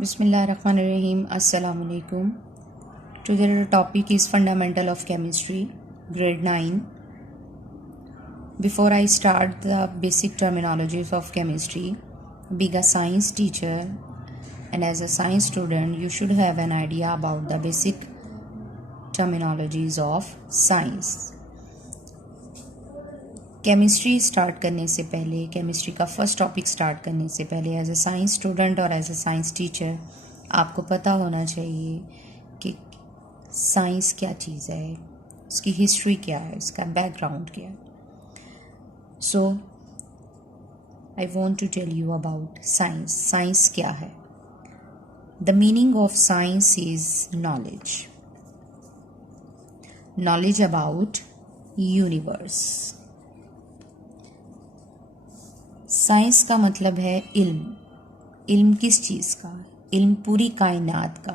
Bismillahirrahmanirrahim. Assalamu alaikum. Today the topic is Fundamental of Chemistry, Grade 9. Before I start the basic terminologies of chemistry, being a science teacher and as a science student, you should have an idea about the basic terminologies of science. Chemistry start करने से पहले, chemistry का first topic start करने से पहले as a science student और as a science teacher आपको पता होना चाहिए कि साइंस क्या चीज़ है, उसकी हिस्ट्री क्या है, उसका बैकग्राउंड क्या है. So I want to tell you about science. Science क्या है? The meaning of science is knowledge. Knowledge about universe. Science का मतलब है इल्म. इल्म किस चीज़ का? इल्म पूरी कायनात का.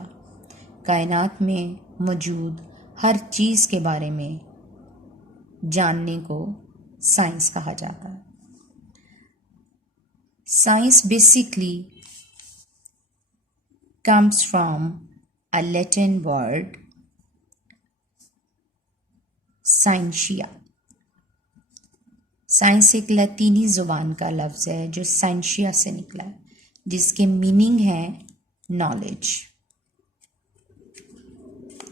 कायनात में मौजूद हर चीज़ के बारे में जानने को साइंस कहा जाता है. Science basically comes from a Latin word scientia. Science एक लतीनी ज़ुबान का लफ्ज़ है जो साइंशिया से निकला है, जिसके मीनिंग है knowledge.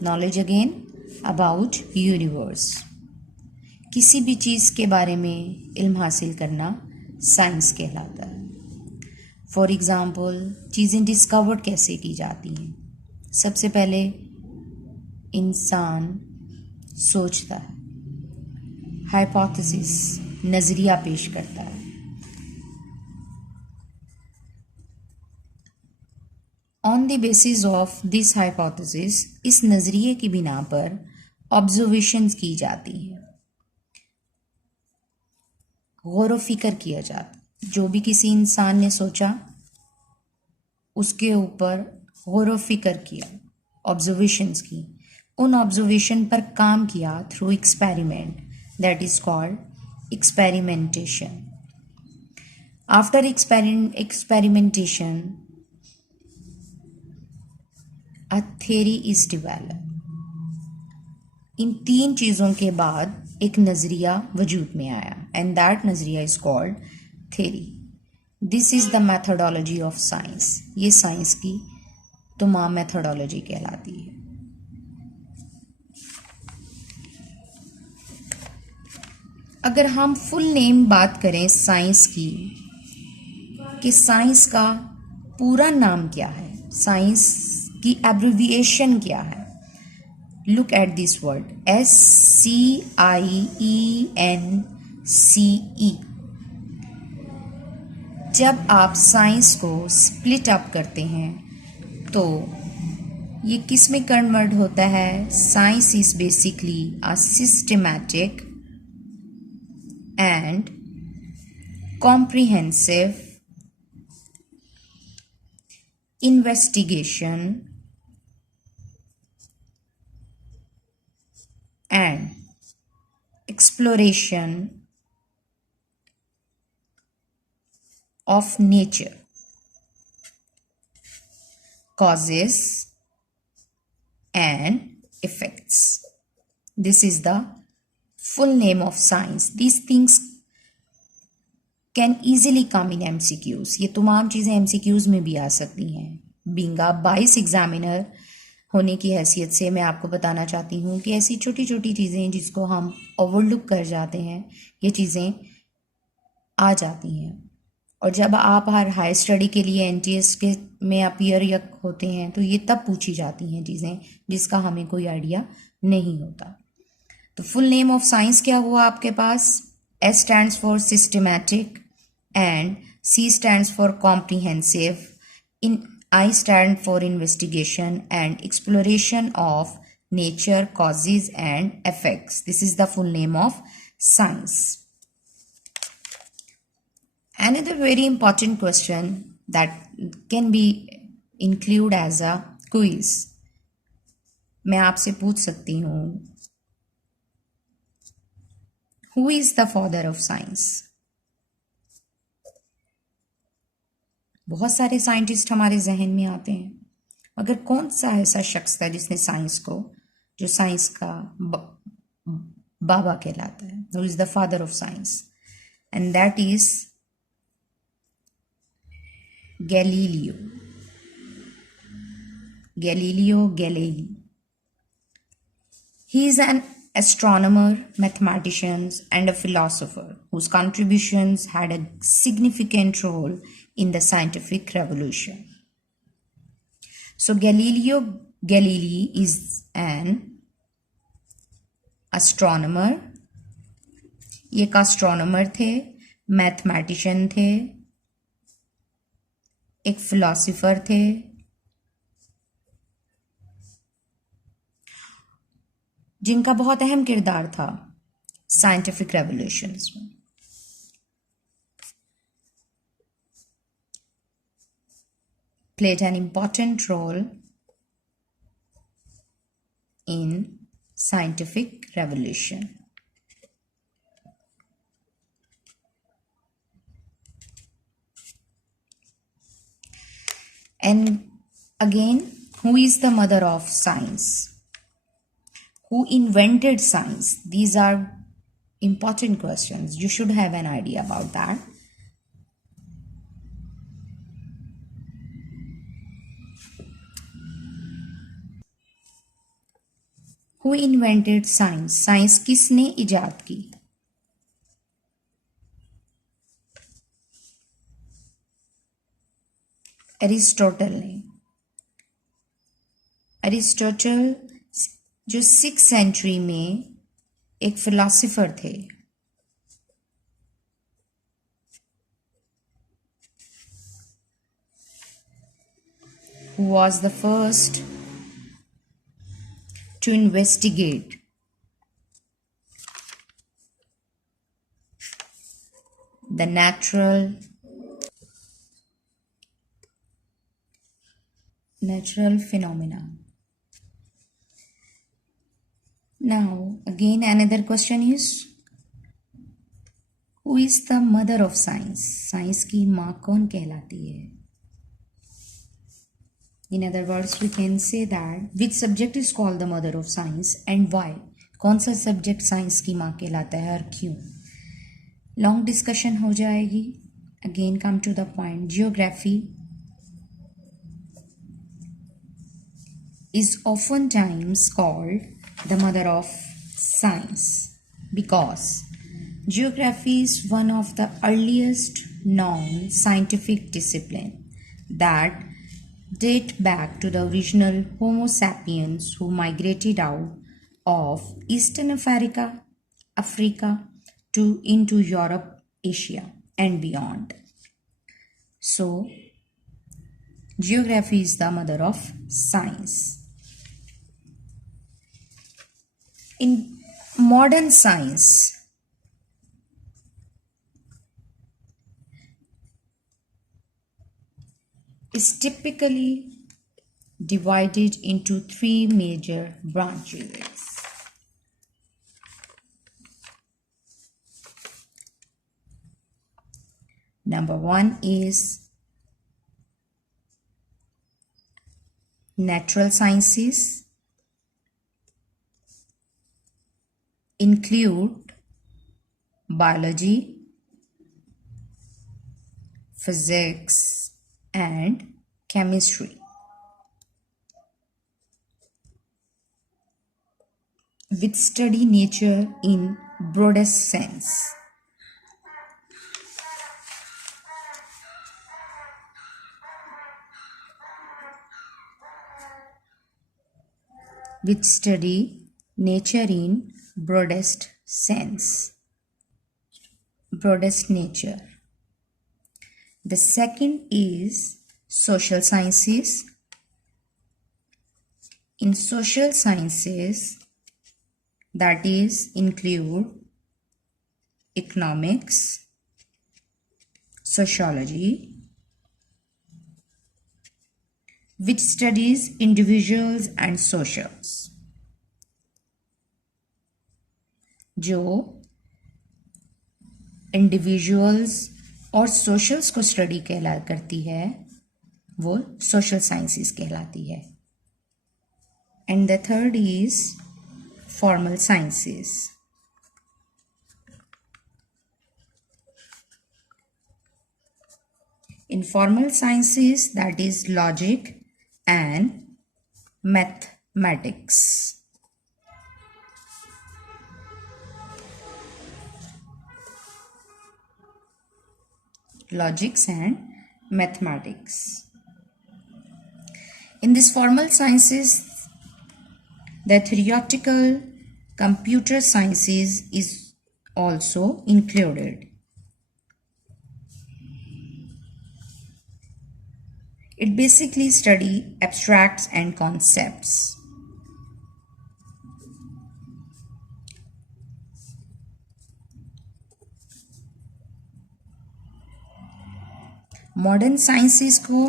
Knowledge again about universe. किसी भी चीज़ के बारे में इल्म हासिल करना साइंस कहलाता है. फॉर एग्ज़ाम्पल, चीज़ें डिस्कवर कैसे की जाती हैं? सबसे पहले इंसान सोचता है, हाइपोथेसिस नज़रिया पेश करता है. On the basis of this hypothesis, इस नज़रिए की बिना पर ऑब्जर्वेशंस की जाती हैं, गौर व फिक्र किया जाता है. जो भी किसी इंसान ने सोचा उसके ऊपर गौर व फिक्र किया, ऑब्जर्वेशंस की, उन ऑब्जर्वेशन पर काम किया through experiment, that is called experimentation. After experimentation, a theory is developed. इन तीन चीज़ों के बाद एक नज़रिया वजूद में आया and that नज़रिया is called theory. This is the methodology of science. ये साइंस की तमाम methodology कहलाती है. अगर हम फुल नेम बात करें साइंस की, कि साइंस का पूरा नाम क्या है, साइंस की एब्रिविएशन क्या है, look at this word SCIENCE. जब आप साइंस को स्प्लिट अप करते हैं तो ये किस में कन्वर्ट होता है? Science is basically a systematic and comprehensive investigation and exploration of nature, causes and effects. This is the full name of science. These things can easily come in MCQs. ये तमाम चीज़ें MCQs में भी आ सकती हैं. Being a bias examiner होने की हैसियत से मैं आपको बताना चाहती हूँ कि ऐसी छोटी छोटी चीज़ें जिसको हम ओवरलुक कर जाते हैं, ये चीज़ें आ जाती हैं. और जब आप हर हाई स्टडी के लिए NTS के में अपीयर या होते हैं तो ये तब पूछी जाती हैं चीज़ें जिसका हमें कोई आइडिया नहीं होता. तो फुल नेम ऑफ साइंस क्या हुआ आपके पास? S stands for systematic and C stands for comprehensive, in I stand for investigation and exploration of nature, causes and effects. This is the full name of science. Another very important question that can be included as a quiz. मैं आपसे पूछ सकती हूँ, who is the father of science? बहुत सारे scientist हमारे जहन में आते हैं, मगर कौन सा ऐसा शख्स था जिसने साइंस को, जो साइंस का बाबा कहलाता है, who is the father of science, and that is Galileo, Galileo Galilei. He is an astronomer, mathematician, and a philosopher whose contributions had a significant role in the scientific revolution. So, Galileo Galilei is an astronomer. ये एक astronomer थे, mathematician थे, एक philosopher थे, जिनका बहुत अहम किरदार था साइंटिफिक रेवोल्यूशंस में. Played an important role in scientific revolution. And again, who is the mother of science? Who invented science? These are important questions. You should have an idea about that. Who invented science? Science किसने इजाद की? Aristotle ने. Aristotle जो 6th century में एक philosopher थे. Who was the first to investigate the natural phenomena. Now, again, another question is, who is the mother of science? Science की माँ कौन कहलाती है? In other words, we can say that which subject is called the mother of science and why? कौन सा subject science की माँ कहलाता है और क्यों? लॉन्ग डिस्कशन हो जाएगी. Again come to the point. Geography is oftentimes called the mother of science because geography is one of the earliest known scientific discipline that date back to the original Homo sapiens who migrated out of Eastern Africa into Europe, Asia and beyond. So, geography is the mother of science. In modern science, is typically divided into 3 major branches. Number 1 is natural sciences, include biology, physics, and chemistry. Which study nature in broadest sense. Which study nature in broadest sense. Broadest nature. The second is social sciences. In social sciences, that is include economics, sociology, which studies individuals and socials. जो individuals और socials को study कहला करती है वो social sciences कहलाती है। And the third is formal sciences. In formal sciences, that is logic and mathematics. Logics and mathematics. In this formal sciences, the theoretical computer sciences is also included. It basically study abstracts and concepts. Modern sciences को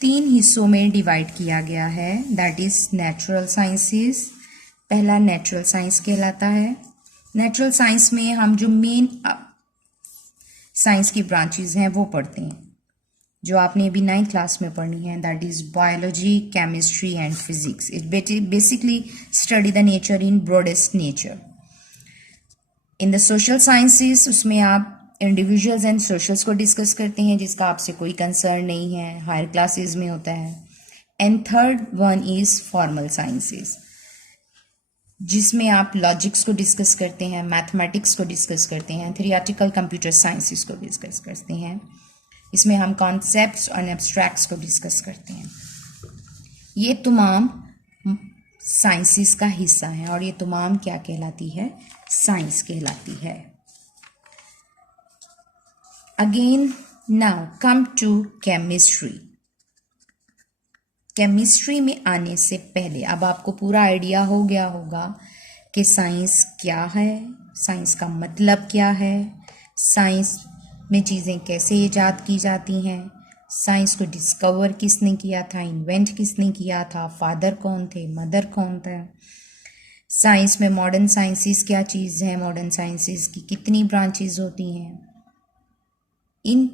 3 हिस्सों में divide किया गया है, that is natural sciences. पहला natural science कहलाता है। Natural science में हम जो मेन साइंस की ब्रांचेस हैं वो पढ़ते हैं, जो आपने अभी 9th क्लास में पढ़नी है, that is biology, chemistry and physics. It basically study the nature in broadest nature. In the social sciences, उसमें आप इंडिविजुअल्स एंड सोशल्स को डिस्कस करते हैं, जिसका आपसे कोई कंसर्न नहीं है, हायर क्लासेस में होता है। And third one is formal sciences, जिसमें आप लॉजिक्स को डिस्कस करते हैं, मैथमेटिक्स को डिस्कस करते हैं, थियोरेटिकल कंप्यूटर साइंसेस को डिस्कस करते हैं। इसमें हम कॉन्सेप्ट्स और एब्स्ट्रैक्ट्स को डिस्कस करते हैं। ये तमाम साइंसेस का हिस्सा है और ये तमाम क्या कहलाती है? साइंस कहलाती है। Again now come to chemistry. Chemistry में आने से पहले अब आपको पूरा आइडिया हो गया होगा कि साइंस क्या है, साइंस का मतलब क्या है, साइंस में चीज़ें कैसे ईजाद की जाती हैं, साइंस को डिस्कवर किसने किया था, इन्वेंट किसने किया था, फादर कौन थे, मदर कौन था, साइंस में मॉडर्न साइंसेस क्या चीज़ है, मॉडर्न साइंसेस की कितनी ब्रांचेस होती हैं। इन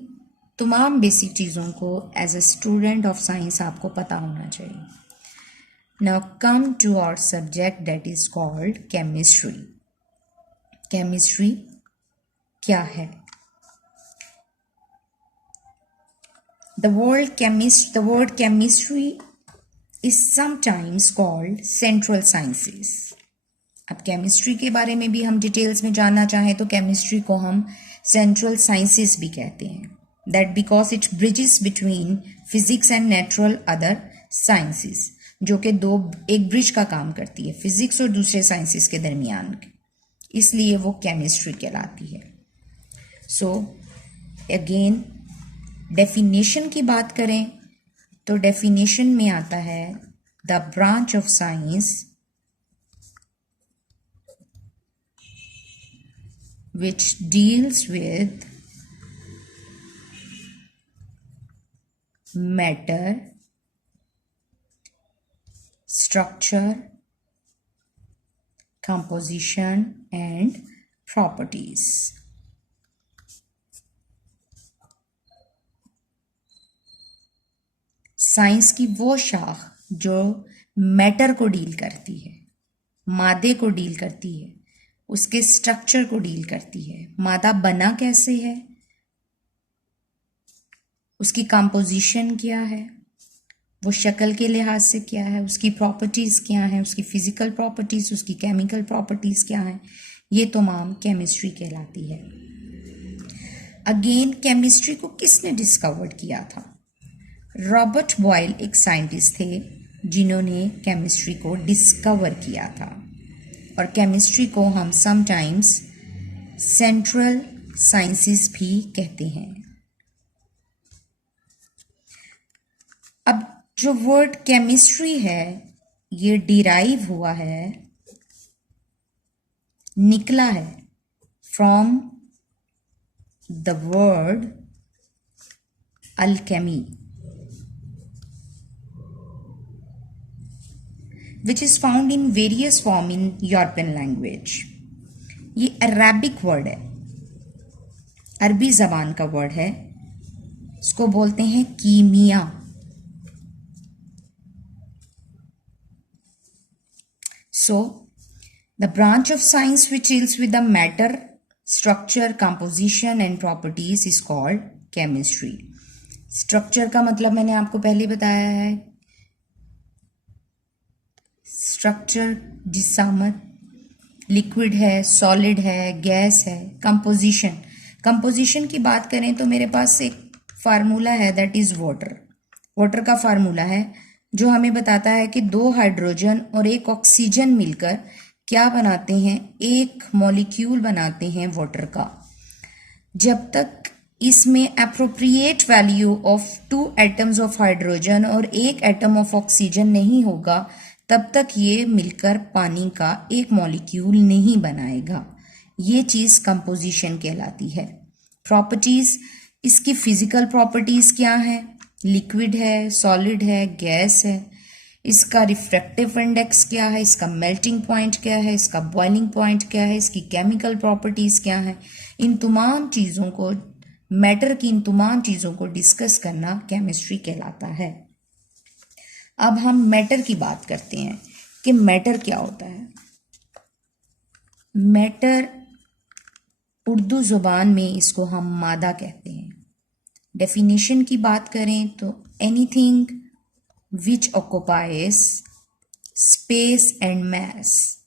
तमाम बेसिक चीज़ों को as a student of science आपको पता होना चाहिए। Now come to our subject that is called chemistry. Chemistry क्या है? The word chemistry is sometimes called central sciences. अब केमिस्ट्री के बारे में भी हम डिटेल्स में जानना चाहें तो केमिस्ट्री को हम सेंट्रल साइंसेस भी कहते हैं, that because it bridges between physics and natural other sciences, जो कि एक ब्रिज का काम करती है फिजिक्स और दूसरे साइंसेस के दरमियान, इसलिए वो केमिस्ट्री कहलाती है। सो अगेन डेफिनेशन की बात करें तो डेफिनेशन में आता है the branch of science which deals with matter, structure, composition and properties. Science की वो शाख जो मैटर को डील करती है, मादे को डील करती है, उसके स्ट्रक्चर को डील करती है, मादा बना कैसे है, उसकी कंपोजिशन क्या है, वो शक्ल के लिहाज से क्या है, उसकी प्रॉपर्टीज़ क्या हैं, उसकी फिजिकल प्रॉपर्टीज़, उसकी केमिकल प्रॉपर्टीज़ क्या हैं, ये तमाम केमिस्ट्री कहलाती है। अगेन केमिस्ट्री को किसने डिस्कवर किया था? रॉबर्ट बॉयल एक साइंटिस्ट थे जिन्होंने केमिस्ट्री को डिस्कवर किया था, और केमिस्ट्री को हम समटाइम्स सेंट्रल साइंसेस भी कहते हैं। अब जो वर्ड केमिस्ट्री है ये डिराइव हुआ है, निकला है from the word Alchemy, which is found in various form in European language. ये अरेबिक वर्ड है, अरबी ज़बान का वर्ड है, इसको बोलते हैं कीमिया। So the branch of science which deals with the matter, structure, composition and properties is called chemistry. Structure का मतलब मैंने आपको पहले बताया है, स्ट्रक्चर जिसामत, लिक्विड है, सॉलिड है, गैस है. कंपोजिशन, कंपोजिशन की बात करें तो मेरे पास एक फार्मूला है, दैट इज वाटर. वाटर का फार्मूला है जो हमें बताता है कि 2 हाइड्रोजन और 1 ऑक्सीजन मिलकर क्या बनाते हैं, एक मॉलिक्यूल बनाते हैं वाटर का. जब तक इसमें appropriate value of 2 atoms of hydrogen और 1 एटम ऑफ ऑक्सीजन नहीं होगा, तब तक ये मिलकर पानी का एक मॉलिक्यूल नहीं बनाएगा. ये चीज़ कंपोजिशन कहलाती है. प्रॉपर्टीज, इसकी फिजिकल प्रॉपर्टीज क्या है, लिक्विड है, सॉलिड है, गैस है. इसका रिफ्रैक्टिव इंडेक्स क्या है, इसका मेल्टिंग पॉइंट क्या है, इसका बॉइलिंग पॉइंट क्या है, इसकी केमिकल प्रॉपर्टीज क्या है. इन तमाम चीज़ों को, मैटर की इन तमाम चीज़ों को डिस्कस करना केमिस्ट्री कहलाता है. अब हम मैटर की बात करते हैं कि मैटर क्या होता है. मैटर, उर्दू ज़ुबान में इसको हम मादा कहते हैं. डेफिनेशन की बात करें तो anything which occupies space and mess,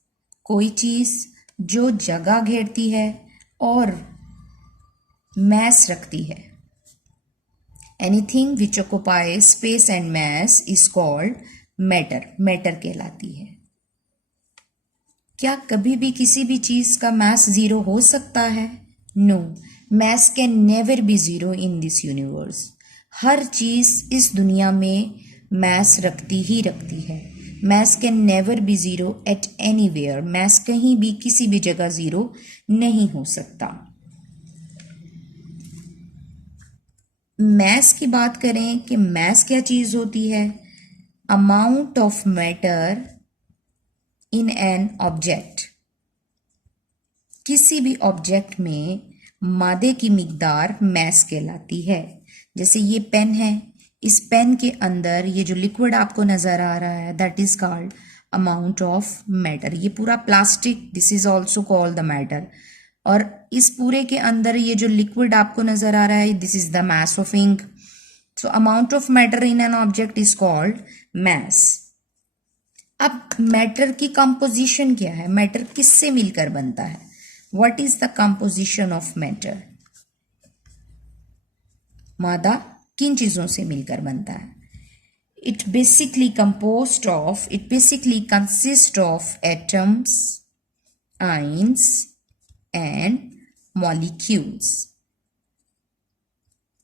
कोई चीज़ जो जगह घेरती है और मैस रखती है. Anything which occupies space and mess is called matter, matter कहलाती है. क्या कभी भी किसी भी चीज़ का मैस ज़ीरो हो सकता है? No, mass can never be zero in this universe. हर चीज़ इस दुनिया में मैस रखती ही रखती है. Mass can never be zero at anywhere. Mass कहीं भी किसी भी जगह ज़ीरो नहीं हो सकता. मैस की बात करें कि मैस क्या चीज़ होती है, amount of matter in an object. किसी भी ऑब्जेक्ट में मादे की मिकदार मैस कहलाती है. जैसे ये पेन है, इस पेन के अंदर ये जो लिक्विड आपको नज़र आ रहा है, that is called amount of matter. ये पूरा plastic, this is also called the matter. और इस पूरे के अंदर ये जो लिक्विड आपको नजर आ रहा है, this is the mass of ink. So amount of matter in an object is called mass. अब मैटर की कंपोजिशन क्या है, मैटर किससे मिलकर बनता है, what is the composition of matter. मादा किन चीजों से मिलकर बनता है. It basically consist of atoms, ions and molecules.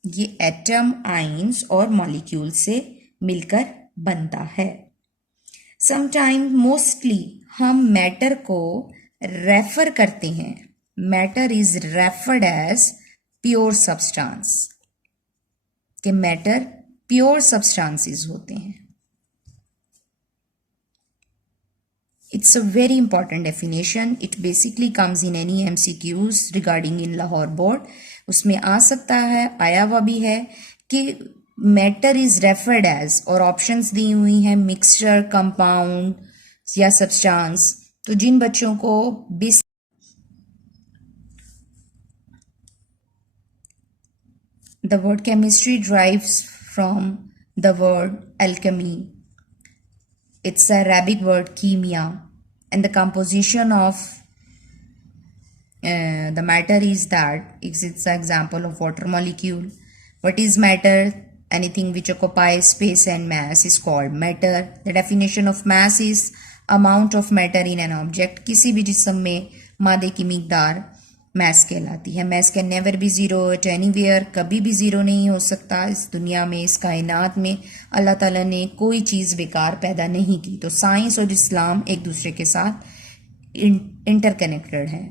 ये एटम, आयंस और मॉलिक्यूल से मिलकर बनता है. समटाइम, मोस्टली हम मैटर को रेफर करते हैं, matter is referred as pure substance, कि मैटर प्योर सब्सटेंसेस होते हैं. It's a very important definition. It basically comes in any MCQs regarding in Lahore board. उसमें आ सकता है, आया हुआ भी है कि मैटर इज रेफर्ड एज, और ऑप्शंस दी हुई हैं मिक्सचर, कंपाउंड या सब्सटेंस. तो जिन बच्चों को the word chemistry derives from the word alchemy. It's a Arabic word chemia, and the composition of the matter is that it's an example of water molecule. What is matter? Anything which occupies space and mass is called matter. The definition of mass is amount of matter in an object. किसी भी जिस्म में मादे की मिकदार mass कहलाती है. Mass can never be zero at anywhere. कभी भी zero नहीं हो सकता. इस दुनिया में, इस कायनात में अल्लाह ताला ने कोई चीज़ बेकार पैदा नहीं की. तो साइंस और इस्लाम एक दूसरे के साथ इंटरकनेक्टेड है.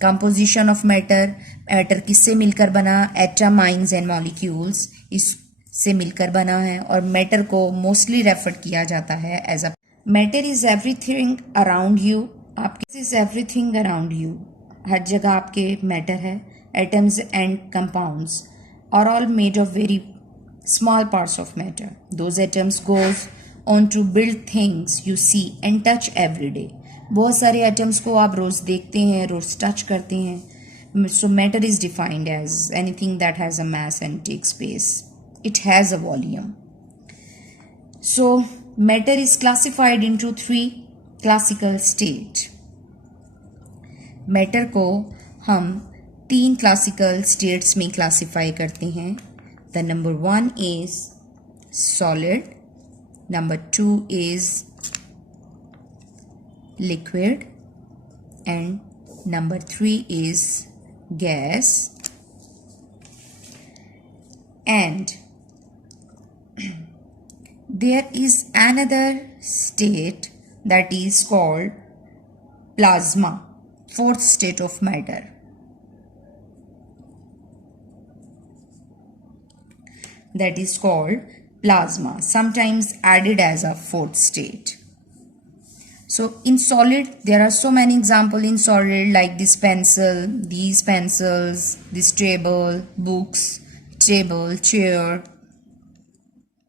कंपोजिशन ऑफ मैटर, मैटर किससे मिलकर बना, एटम, आयंस एंड मॉलिक्यूल्स इससे मिलकर बना है. और मैटर को मोस्टली रेफर किया जाता है as a matter is everything around you. आपके इज एवरीथिंग अराउंड यू, हर जगह आपके मैटर है. Atoms and compounds are all made of very small parts of matter. Those atoms goes on to build things you see and touch every day. बहुत सारे atoms को आप रोज देखते हैं, रोज टच करते हैं. So matter is defined as anything that has a mass and takes space. It has a volume. So matter is classified into 3 classical state. Matter को हम 3 क्लासिकल स्टेट्स में क्लासिफाई करते हैं. The number 1 is solid, number 2 is liquid and number 3 is gas. And there is another state that is called plasma, fourth state of matter. That is called plasma, sometimes added as a fourth state. So in solid there are so many examples in solid, like this pencil, these pencils, this table, books, table, chair,